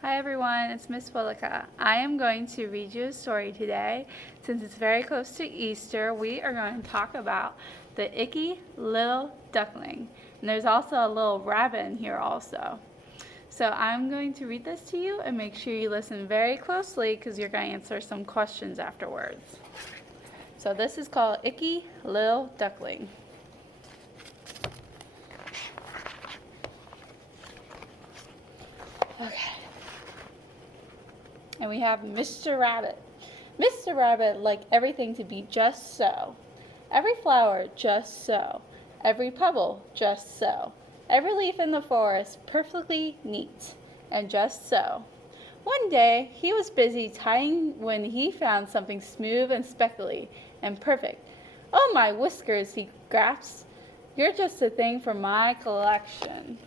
Hi everyone, it's Miss Willica. I am going to read you a story today. Since it's very close to Easter, we are going to talk about the Icky little duckling. And there's also a little rabbit in here also. So I'm going to read this to you and make sure you listen very closely because you're going to answer some questions afterwards. So this is called Icky little duckling. Okay. And we have Mr. Rabbit. Mr. Rabbit liked everything to be just so. Every flower just so. Every pebble just so. Every leaf in the forest perfectly neat. And just so. One day he was busy tying when he found something smooth and speckly and perfect. "Oh, my whiskers," he gasped. "You're just the thing for my collection."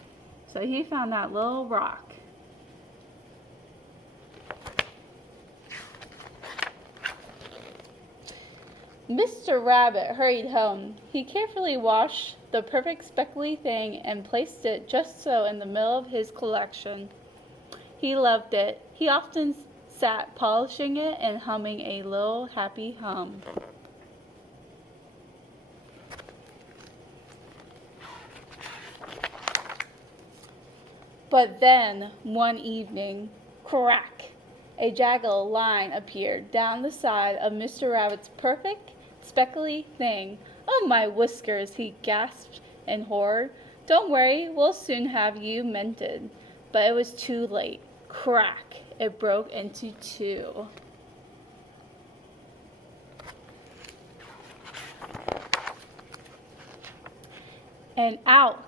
So he found that little rock. Mr. Rabbit hurried home. He carefully washed the perfect speckly thing and placed it just so in the middle of his collection. He loved it. He often sat polishing it and humming a little happy hum. But then, one evening, crack! A jagged line appeared down the side of Mr. Rabbit's perfect, speckly thing. "Oh, my whiskers!" he gasped in horror. "Don't worry, we'll soon have you mended." But it was too late. Crack! It broke into two. And out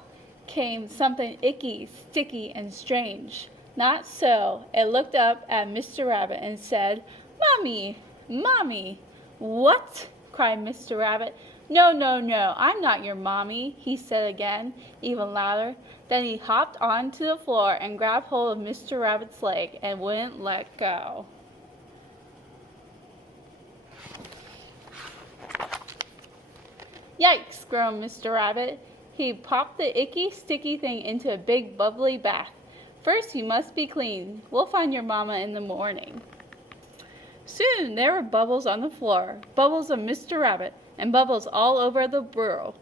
came something icky, sticky, and strange. Not so. It looked up at Mr. Rabbit and said, "Mommy! Mommy!" "What?" cried Mr. Rabbit. "No, no, no, I'm not your mommy," he said again, even louder. Then he hopped onto the floor and grabbed hold of Mr. Rabbit's leg and wouldn't let go. "Yikes!" groaned Mr. Rabbit. He popped the icky, sticky thing into a big, bubbly bath. "First you must be clean. We'll find your mama in the morning." Soon there were bubbles on the floor, bubbles of Mr. Rabbit, and bubbles all over the burrow.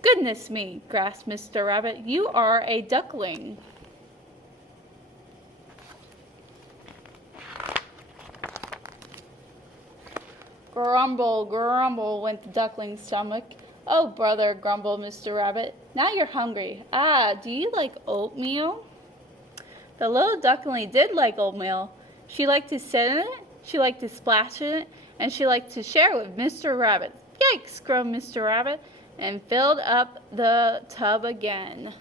"Goodness me!" gasped Mr. Rabbit. "You are a duckling." Grumble, grumble went the duckling's stomach. "Oh, brother," grumbled Mr. Rabbit, "now you're hungry. Ah, do you like oatmeal?" The little duckling did like oatmeal. She liked to sit in it, she liked to splash in it, and she liked to share with Mr. Rabbit. "Yikes!" groaned Mr. Rabbit, and filled up the tub again.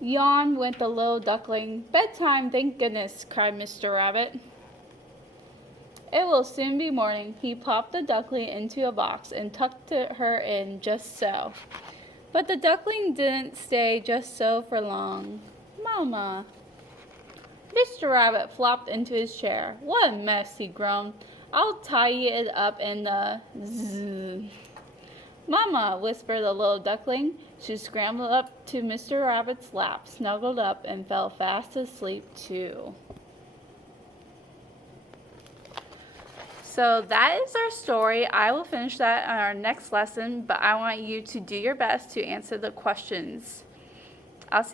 Yawn went the little duckling. "Bedtime, thank goodness!" cried Mr. Rabbit. "It will soon be morning." He popped the duckling into a box and tucked her in just so. But the duckling didn't stay just so for long. "Mama!" Mr. Rabbit flopped into his chair. "What a mess!" he groaned. "I'll tidy it up in the zzz." "Mama!" whispered the little duckling. She scrambled up to Mr. Rabbit's lap, snuggled up, and fell fast asleep too. So that is our story. I will finish that on our next lesson, but I want you to do your best to answer the questions. I'll see